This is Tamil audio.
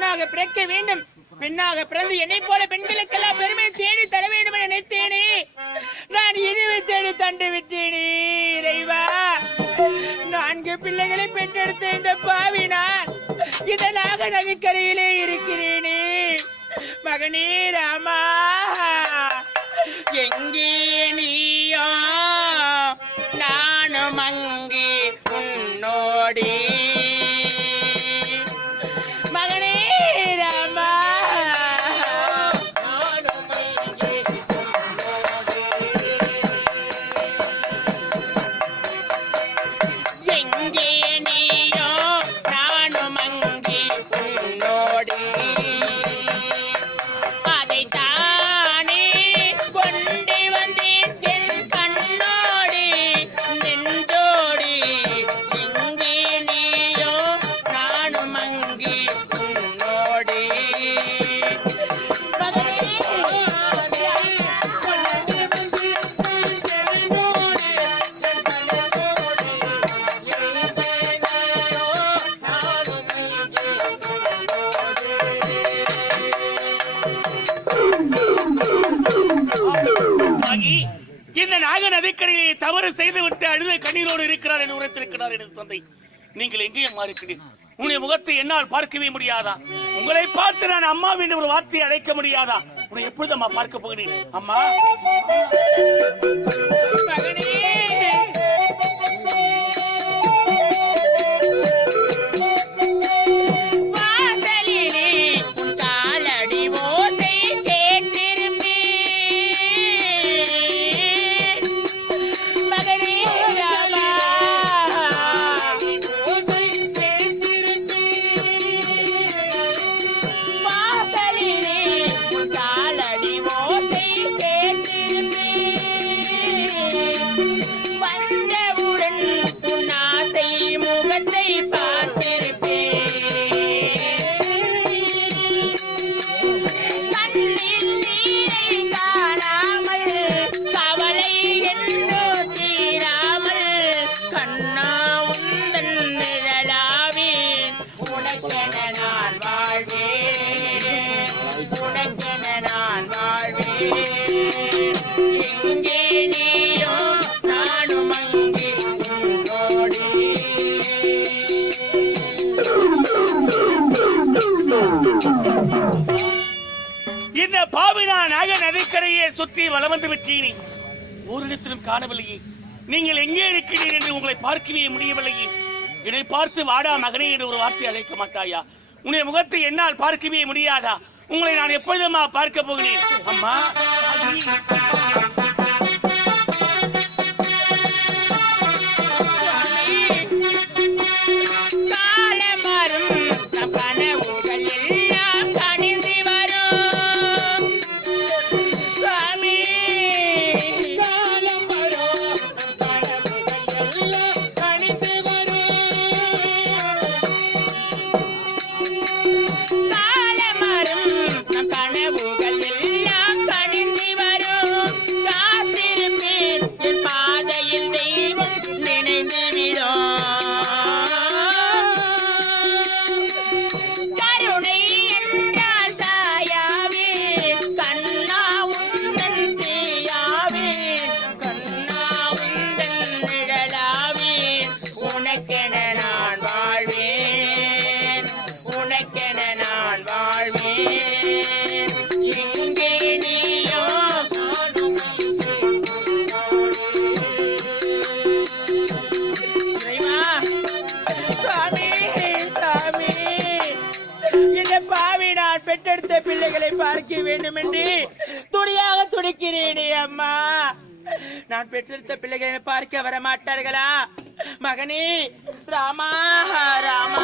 பெண்ணாக பிறக்க வேண்டும். பெண்ணாக பிறந்து என்னை போல பெண்களுக்கெல்லாம் பெருமை தேடி தர வேண்டும் என நினைத்தேனே. நான் இனிமை தேடி தண்டு விட்டேனே. இறைவா, 4 பிள்ளைகளை பெற்றெடுத்த இந்த பாவி நான் இதனாக நதிக்கரையிலே இருக்கிறேனே. மகனே ராமா, எங்கே நீயோ நானும் அங்கே உன்னோடி. மகனே ராமா, எங்கே நீயோ நானும் அங்கே உன்னோடி. இந்த நாக நதிக்கரையை தவறு செய்துவிட்டு அழுத கண்ணீரோடு இருக்கிறார் என்று உரைத்திருக்கிறார் எனது தந்தை. நீங்கள் எங்கேயும் இருக்கிறீர்கள்? உன்னுடைய முகத்தை என்னால் பார்க்கவே முடியாதா? உங்களை பார்த்து நான் அம்மா என்று ஒரு வார்த்தையை அழைக்க முடியாதா? உன்னை எப்பொழுது அம்மா பார்க்க போகிறேன்? அம்மா, இந்த பாவினா நாக நதிக்கரையை சுற்றி வலம் வந்து விட்டீனே. ஓரிடத்திலும் காணவில்லையே. நீங்கள் எங்கே இருக்கிறீர்கள் என்று உங்களை பார்க்கவே முடியவில்லையே. என்னை பார்த்து வாடா மகனே என்று ஒரு வார்த்தை அழைக்க மாட்டாயா? உன்னுடைய முகத்தை என்னால் பார்க்கவே முடியாதா? உங்களை நான் எப்பொழுதுமா பார்க்க போகிறேன்? அம்மா, பெற்றெடுத்த பிள்ளைகளை பார்க்க வேண்டும் என்று துடியாக துடிக்கிறேனே. அம்மா, நான் பெற்றெடுத்த பிள்ளைகளை பார்க்க வர மாட்டார்களா? மகனே ராமா, ராமா.